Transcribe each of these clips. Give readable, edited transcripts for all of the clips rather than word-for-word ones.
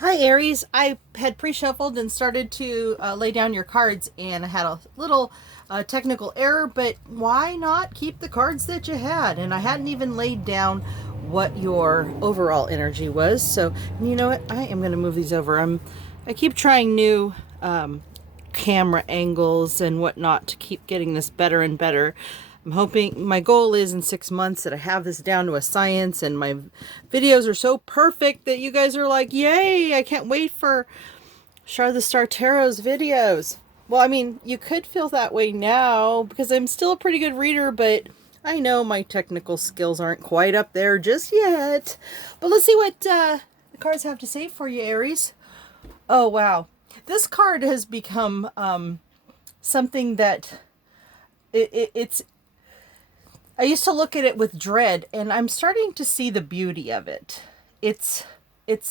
Hi, Aries. I had pre-shuffled and started to lay down your cards, and I had a little technical error, but why not keep the cards that you had? And I hadn't even laid down what your overall energy was. So, you know what? I am going to move these over. I keep trying new camera angles and whatnot to keep getting this better and better. I'm hoping my goal is in 6 months that I have this down to a science and my videos are so perfect that you guys are like, yay, I can't wait for Shar the Star Tarot's videos. Well, I mean, you could feel that way now because I'm still a pretty good reader, but I know my technical skills aren't quite up there just yet. But let's see what the cards have to say for you, Aries. Oh, wow. This card has become something that it's I used to look at it with dread, and I'm starting to see the beauty of it. It's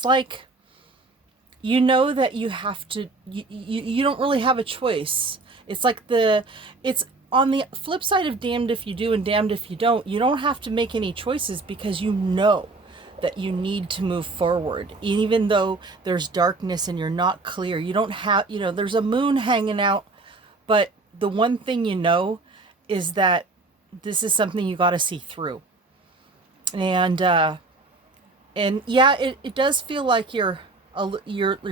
like you know that you have to you don't really have a choice. It's like it's on the flip side of damned if you do and damned if you don't. You don't have to make any choices because you know that you need to move forward. Even though there's darkness and you're not clear. You don't have, there's a moon hanging out, but the one thing you know is that this is something you got to see through. And yeah, it does feel like you're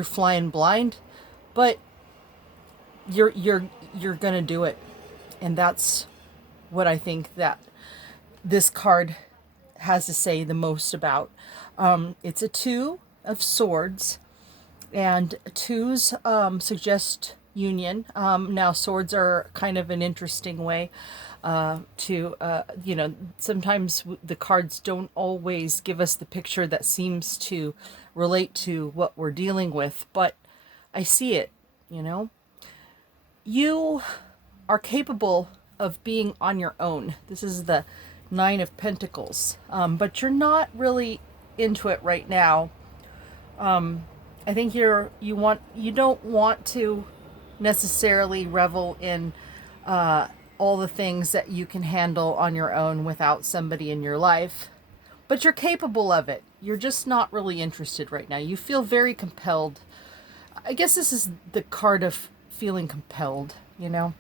flying blind, but you're gonna do it, and that's what I think that this card has to say the most about. It's a two of swords, and twos suggest union. Now, swords are kind of an interesting way sometimes the cards don't always give us the picture that seems to relate to what we're dealing with, but I see it, you know. You are capable of being on your own. This is the Nine of Pentacles, but you're not really into it right now. I think you don't want to necessarily revel in all the things that you can handle on your own without somebody in your life, but you're capable of it. You're just not really interested right now. You feel very compelled. I guess this is the card of feeling compelled, you know.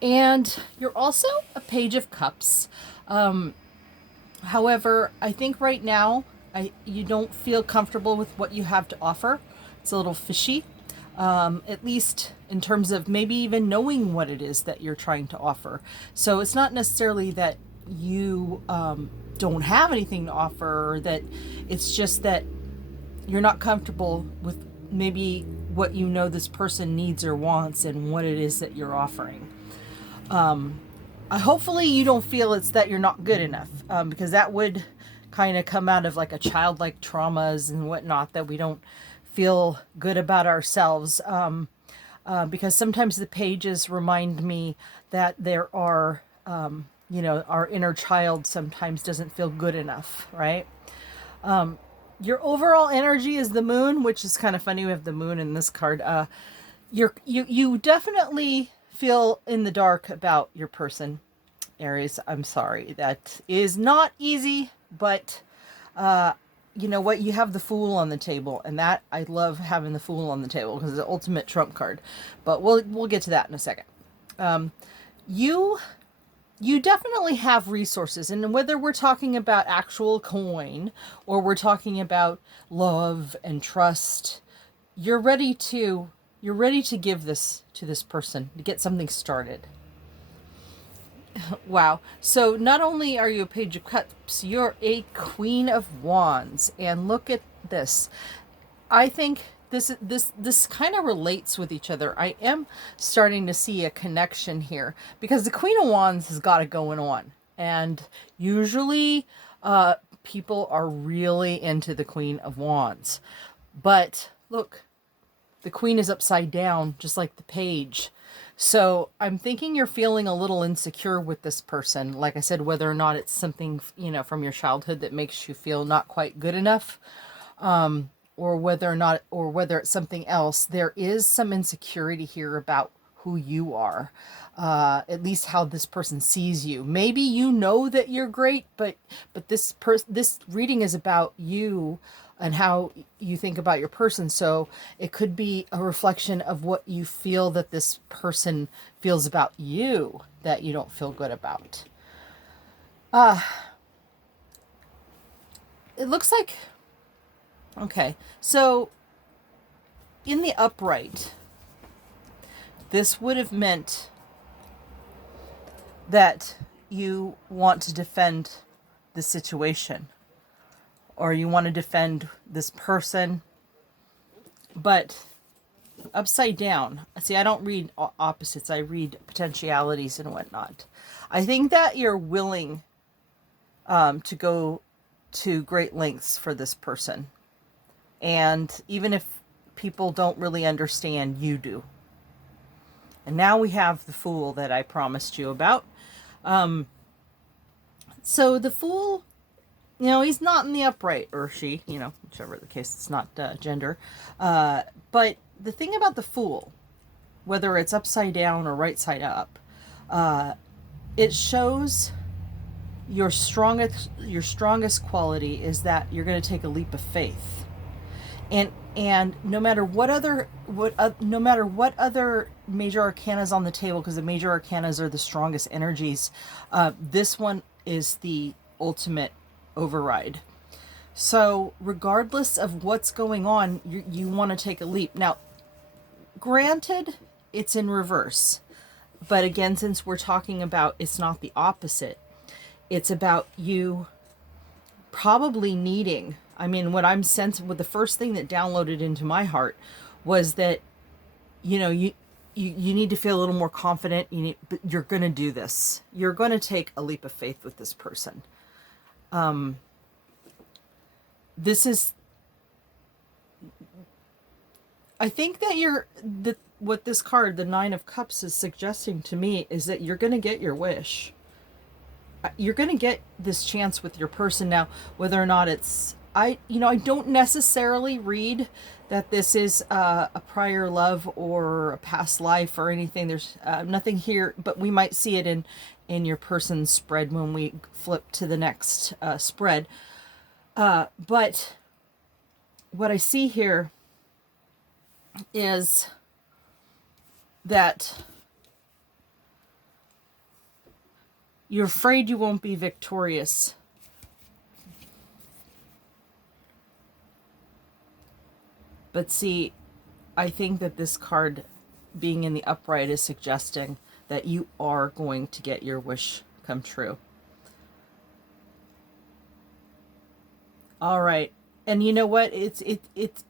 And you're also a Page of Cups. However, I think right now you don't feel comfortable with what you have to offer. It's a little fishy, at least in terms of maybe even knowing what it is that you're trying to offer. So it's not necessarily that you don't have anything to offer, or that it's just that you're not comfortable with maybe what you know this person needs or wants and what it is that you're offering. Hopefully you don't feel it's that you're not good enough, because that would kind of come out of like a childlike traumas and whatnot, that we don't feel good about ourselves. Because sometimes the pages remind me that there are, our inner child sometimes doesn't feel good enough, right? Your overall energy is the moon, which is kind of funny. We have the moon in this card. You definitely feel in the dark about your person, Aries. I'm sorry. That is not easy, but you know what? You have the Fool on the table, and that I love having the Fool on the table because it's the ultimate trump card. But we'll get to that in a second. You you definitely have resources, and whether we're talking about actual coin or we're talking about love and trust, you're ready to give this to this person to get something started. Wow. So not only are you a Page of Cups, you're a Queen of Wands. And look at this. I think this kind of relates with each other. I am starting to see a connection here because the Queen of Wands has got it going on. And usually people are really into the Queen of Wands. But look, the Queen is upside down, just like the Page. So I'm thinking you're feeling a little insecure with this person. Like I said, whether or not it's something, from your childhood that makes you feel not quite good enough, or whether it's something else, there is some insecurity here about who you are, at least how this person sees you. Maybe you know that you're great, but this reading is about you and how you think about your person. So it could be a reflection of what you feel that this person feels about you that you don't feel good about. It looks like, okay, so in the upright, this would have meant that you want to defend the situation, or you want to defend this person. But upside down, see, I don't read opposites, I read potentialities and whatnot. I think that you're willing to go to great lengths for this person. And even if people don't really understand, you do. And now we have the Fool that I promised you about. So the Fool, he's not in the upright, or she, whichever the case, it's not gender. But the thing about the Fool, whether it's upside down or right side up, it shows your strongest quality is that you're going to take a leap of faith. And no matter what other major arcanas on the table, because the major arcanas are the strongest energies, this one is the ultimate override. So regardless of what's going on, you want to take a leap. Now, granted, it's in reverse, but again, since we're talking about it's not the opposite, it's about you probably needing. I mean, what I'm sensing, with the first thing that downloaded into my heart was that, you need to feel a little more confident. But you're going to do this. You're going to take a leap of faith with this person. This is, I think that what this card, the Nine of Cups, is suggesting to me is that you're going to get your wish. You're going to get this chance with your person. Now, whether or not it's, I don't necessarily read that this is a prior love or a past life or anything. There's nothing here, but we might see it in your person's spread when we flip to the next spread. But what I see here is that you're afraid you won't be victorious. But see, I think that this card being in the upright is suggesting that you are going to get your wish come true. All right. And you know what?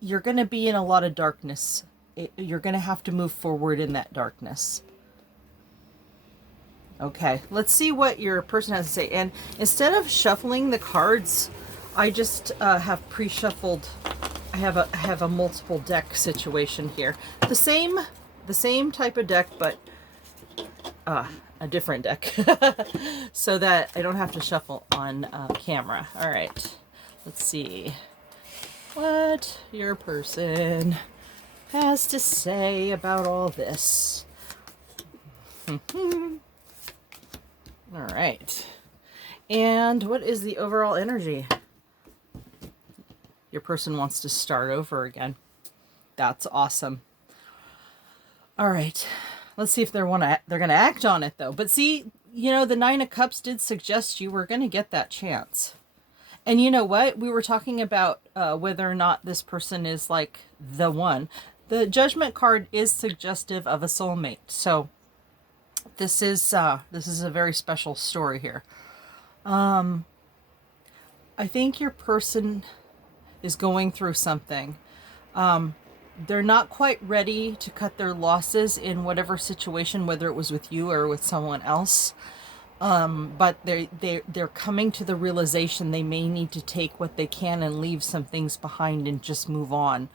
You're going to be in a lot of darkness. You're going to have to move forward in that darkness. Okay, let's see what your person has to say. And instead of shuffling the cards, I just have pre-shuffled. I have a multiple deck situation here. The same type of deck, but a different deck, so that I don't have to shuffle on camera. All right, let's see what your person has to say about all this. All right. And what is the overall energy? Your person wants to start over again. That's awesome. All right. Let's see if they're going to act on it, though. But see, the Nine of Cups did suggest you were going to get that chance. And you know what? We were talking about whether or not this person is like the one. The Judgment card is suggestive of a soulmate. So this is a very special story here. I think your person is going through something. They're not quite ready to cut their losses in whatever situation, whether it was with you or with someone else. But they're coming to the realization they may need to take what they can and leave some things behind and just move on.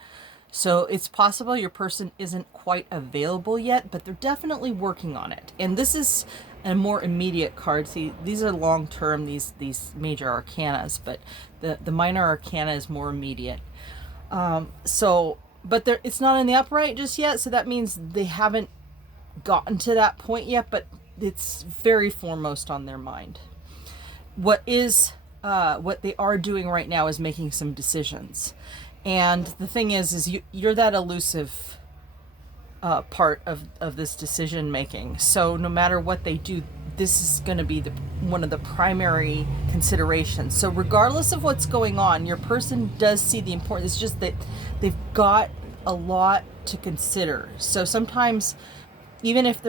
So it's possible your person isn't quite available yet, but they're definitely working on it. And this is a more immediate card. See, these are long-term, these major arcanas, but the minor arcana is more immediate. But it's not in the upright just yet, so that means they haven't gotten to that point yet, but it's very foremost on their mind. What is what they are doing right now is making some decisions. And the thing is you're that elusive part of this decision making. So no matter what they do, this is going to be one of the primary considerations. So regardless of what's going on, your person does see the importance. It's just that they've got a lot to consider. So sometimes even if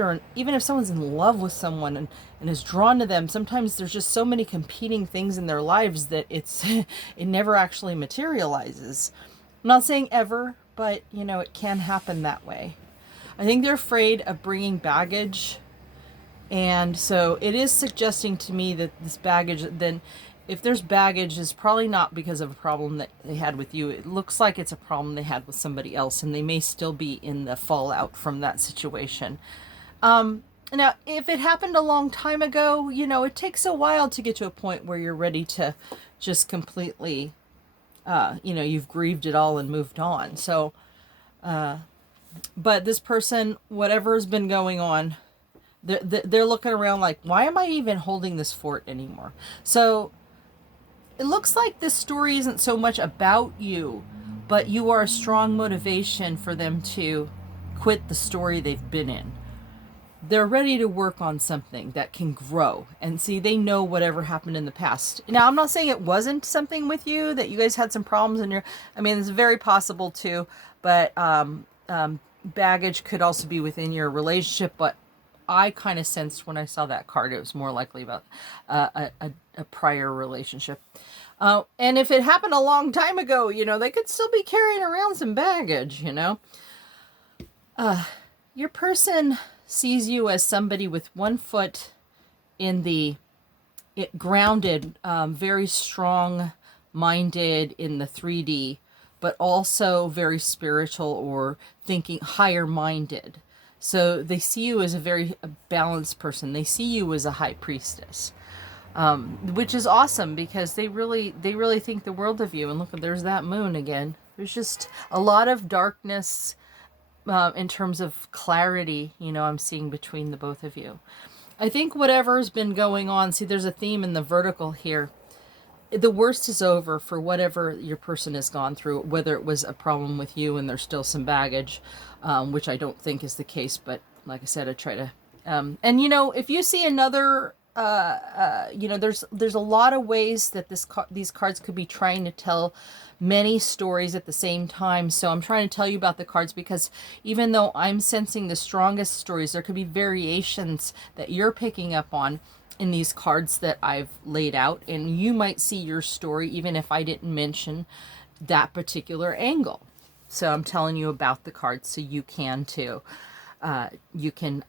someone's in love with someone and is drawn to them, sometimes there's just so many competing things in their lives that it never actually materializes. I'm not saying ever, but it can happen that way. I think they're afraid of bringing baggage. And so it is suggesting to me that this baggage, then if there's baggage, is probably not because of a problem that they had with you. It looks like it's a problem they had with somebody else, and they may still be in the fallout from that situation. Now, if it happened a long time ago, it takes a while to get to a point where you're ready to just completely, you've grieved it all and moved on. So, but this person, whatever has been going on, they're looking around like, why am I even holding this fort anymore? So it looks like this story isn't so much about you, but you are a strong motivation for them to quit the story they've been in. They're ready to work on something that can grow. And see, they know whatever happened in the past. Now, I'm not saying it wasn't something with you, that you guys had some problems in it's very possible too, but baggage could also be within your relationship. But I kind of sensed when I saw that card, it was more likely about a prior relationship. And if it happened a long time ago, they could still be carrying around some baggage, Your person sees you as somebody with one foot in grounded, very strong-minded in the 3D, but also very spiritual or thinking higher-minded. So they see you as a very balanced person. They see you as a high priestess, which is awesome because they really think the world of you. And look, there's that moon again. There's just a lot of darkness in terms of clarity, I'm seeing between the both of you. I think whatever's been going on, see, there's a theme in the vertical here. The worst is over for whatever your person has gone through, whether it was a problem with you and there's still some baggage, which I don't think is the case. But like I said, I try to, and if you see another, there's a lot of ways that these cards could be trying to tell many stories at the same time. So I'm trying to tell you about the cards because even though I'm sensing the strongest stories, there could be variations that you're picking up on in these cards that I've laid out, and you might see your story even if I didn't mention that particular angle. So I'm telling you about the cards so you can too. You can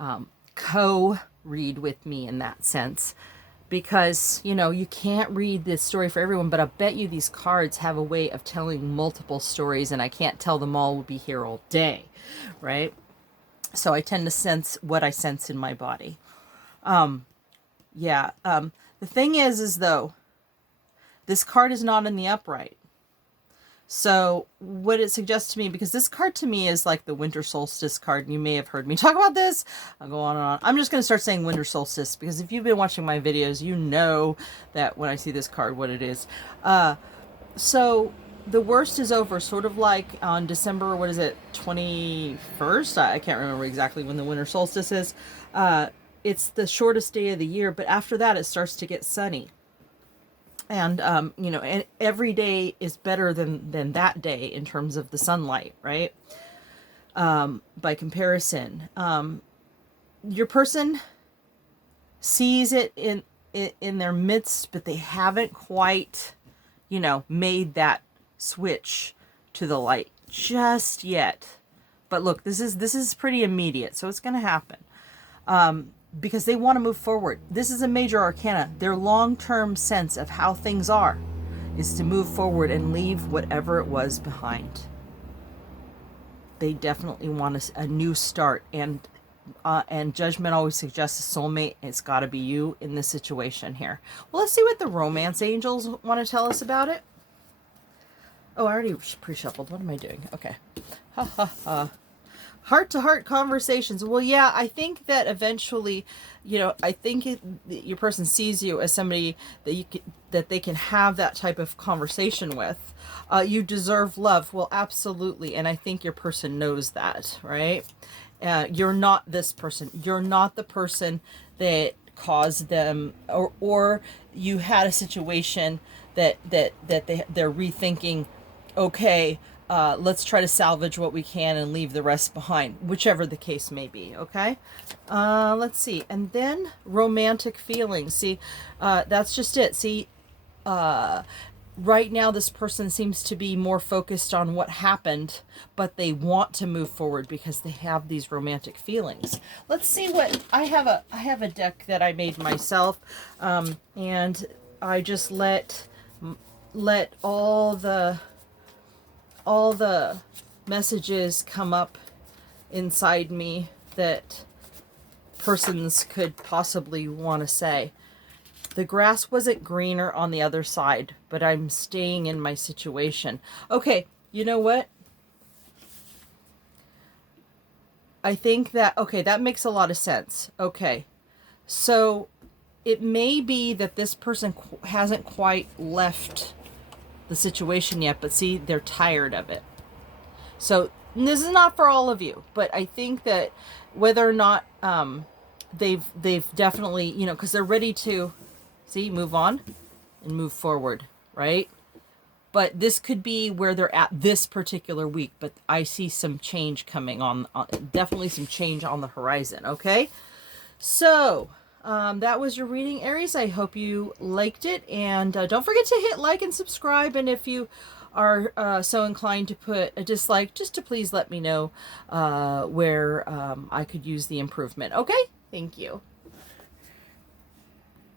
co-read with me in that sense, because you can't read this story for everyone, but I bet you these cards have a way of telling multiple stories, and I can't tell them all. We'll be here all day, right? So I tend to sense what I sense in my body. The thing is though, this card is not in the upright. So what it suggests to me, because this card to me is like the winter solstice card, and you may have heard me talk about this. I'll go on and on. I'm just going to start saying winter solstice because if you've been watching my videos, you know that when I see this card, what it is. So the worst is over, sort of like on December, 21st? I can't remember exactly when the winter solstice is. It's the shortest day of the year, but after that, it starts to get sunny. And, and every day is better than that day in terms of the sunlight, right? By comparison, your person sees it in their midst, but they haven't quite, made that switch to the light just yet. But look, this is pretty immediate, so it's going to happen. Because they want to move forward. This is a major arcana. Their long-term sense of how things are is to move forward and leave whatever it was behind. They definitely want a new start. And judgment always suggests a soulmate. It's got to be you in this situation here. Well, let's see what the romance angels want to tell us about it. Oh, I already pre-shuffled. What am I doing? Okay. Ha ha ha. Heart-to-heart conversations. Well, yeah, I think that eventually, I think your person sees you as somebody that they can have that type of conversation with. You deserve love. Well, absolutely, and I think your person knows that, right? You're not this person. You're not the person that caused them, or you had a situation they're rethinking. Okay, let's try to salvage what we can and leave the rest behind, whichever the case may be. Okay, let's see. And then romantic feelings. See, that's just it. See, right now this person seems to be more focused on what happened, but they want to move forward because they have these romantic feelings. Let's see what I have. I have a deck that I made myself, and I just let all the messages come up inside me that persons could possibly want to say. The grass wasn't greener on the other side, but I'm staying in my situation. Okay, you know what? I think that, okay, that makes a lot of sense. Okay, so it may be that this person hasn't quite left the situation yet, but see, they're tired of it. So this is not for all of you, but I think that whether or not they've definitely, because they're ready to see, move on and move forward, right? But this could be where they're at this particular week, but I see some change coming on, definitely some change on the horizon. Okay, so that was your reading, Aries. I hope you liked it, and don't forget to hit like and subscribe. And if you are so inclined to put a dislike, just to please let me know where I could use the improvement. Okay, thank you.